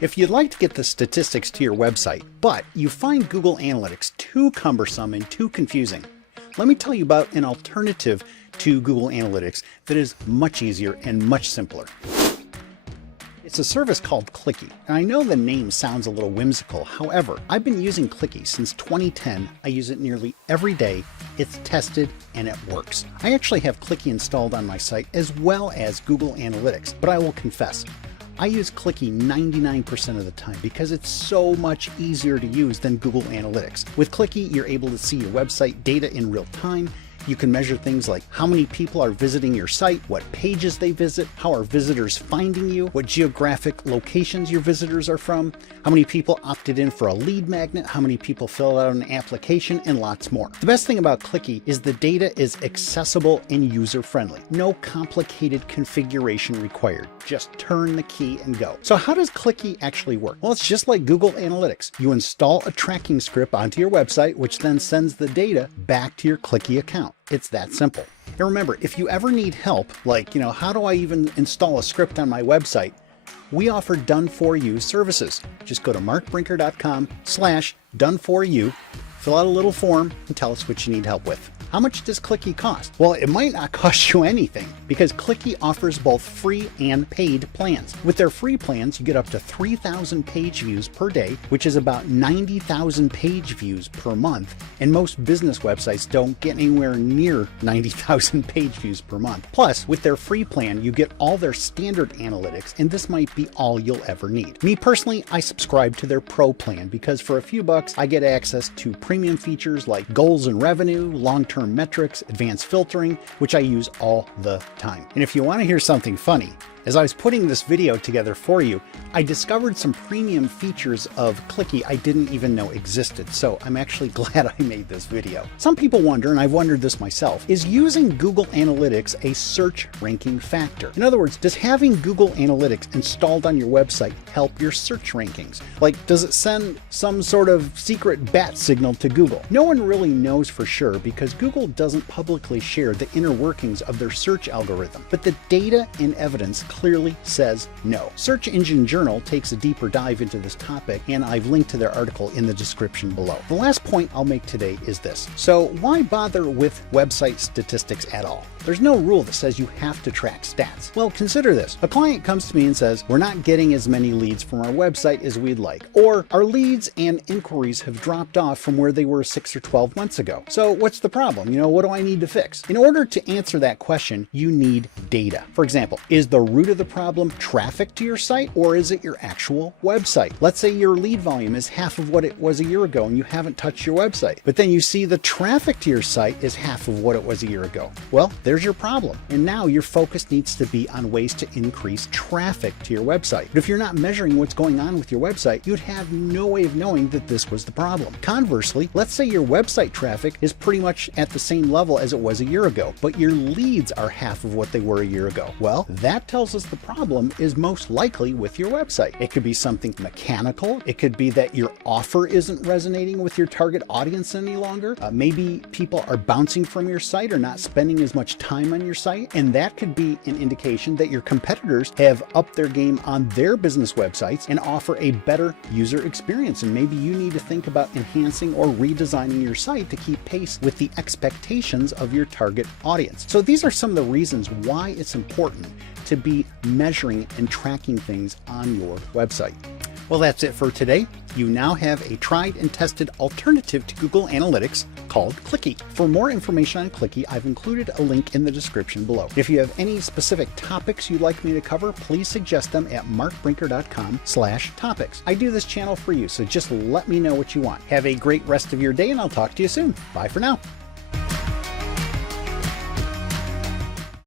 If you'd like to get the statistics to your website, but you find Google Analytics too cumbersome and too confusing, let me tell you about an alternative to Google Analytics that is much easier and much simpler. It's a service called Clicky, and I know the name sounds a little whimsical. However, I've been using Clicky since 2010. I use it nearly every day. It's tested and it works. I actually have Clicky installed on my site as well as Google Analytics, but I will confess, I use Clicky 99% of the time because it's so much easier to use than Google Analytics. With Clicky, you're able to see your website data in real time. You can measure things like how many people are visiting your site, what pages they visit, how are visitors finding you, what geographic locations your visitors are from, how many people opted in for a lead magnet, how many people fill out an application, and lots more. The best thing about Clicky is the data is accessible and user-friendly. No complicated configuration required. Just turn the key and go. So how does Clicky actually work? Well, it's just like Google Analytics. You install a tracking script onto your website, which then sends the data back to your Clicky account. It's that simple. And remember, if you ever need help, like, how do I even install a script on my website? We offer done-for-you services. Just go to markbrinker.com/done-for-you, fill out a little form, and tell us what you need help with. How much does Clicky cost? Well, it might not cost you anything because Clicky offers both free and paid plans. With their free plans, you get up to 3,000 page views per day, which is about 90,000 page views per month. And most business websites don't get anywhere near 90,000 page views per month. Plus, with their free plan, you get all their standard analytics, and this might be all you'll ever need. Me personally, I subscribe to their pro plan because for a few bucks, I get access to premium features like goals and revenue, long-term metrics, advanced filtering, which I use all the time. And if you want to hear something funny, as I was putting this video together for you, I discovered some premium features of Clicky I didn't even know existed, so I'm actually glad I made this video. Some people wonder, and I've wondered this myself, is using Google Analytics a search ranking factor? In other words, does having Google Analytics installed on your website help your search rankings? Like, does it send some sort of secret bat signal to Google? No one really knows for sure because Google doesn't publicly share the inner workings of their search algorithm, but the data and evidence clearly says no. Search Engine Journal takes a deeper dive into this topic, and I've linked to their article in the description below. The last point I'll make today is this. So why bother with website statistics at all? There's no rule that says you have to track stats. Well, consider this. A client comes to me and says, we're not getting as many leads from our website as we'd like, or our leads and inquiries have dropped off from where they were 6 or 12 months ago. So what's the problem? What do I need to fix? In order to answer that question, you need data. For example, is the root of the problem traffic to your site, or is it your actual website? Let's say your lead volume is half of what it was a year ago and you haven't touched your website, but then you see the traffic to your site is half of what it was a year ago. Well, there's your problem. And now your focus needs to be on ways to increase traffic to your website. But if you're not measuring what's going on with your website, you'd have no way of knowing that this was the problem. Conversely, let's say your website traffic is pretty much at the same level as it was a year ago, but your leads are half of what they were a year ago. Well, that tells us the problem is most likely with your website. It could be something mechanical. It could be that your offer isn't resonating with your target audience any longer. Maybe people are bouncing from your site or not spending as much time on your site, and that could be an indication that your competitors have upped their game on their business websites and offer a better user experience, and maybe you need to think about enhancing or redesigning your site to keep pace with the expectations of your target audience. So these are some of the reasons why it's important to be measuring and tracking things on your website. Well, that's it for today. You now have a tried and tested alternative to Google Analytics called Clicky. For more information on Clicky, I've included a link in the description below. If you have any specific topics you'd like me to cover, please suggest them at markbrinker.com/topics. I do this channel for you, so just let me know what you want. Have a great rest of your day, and I'll talk to you soon. Bye for now.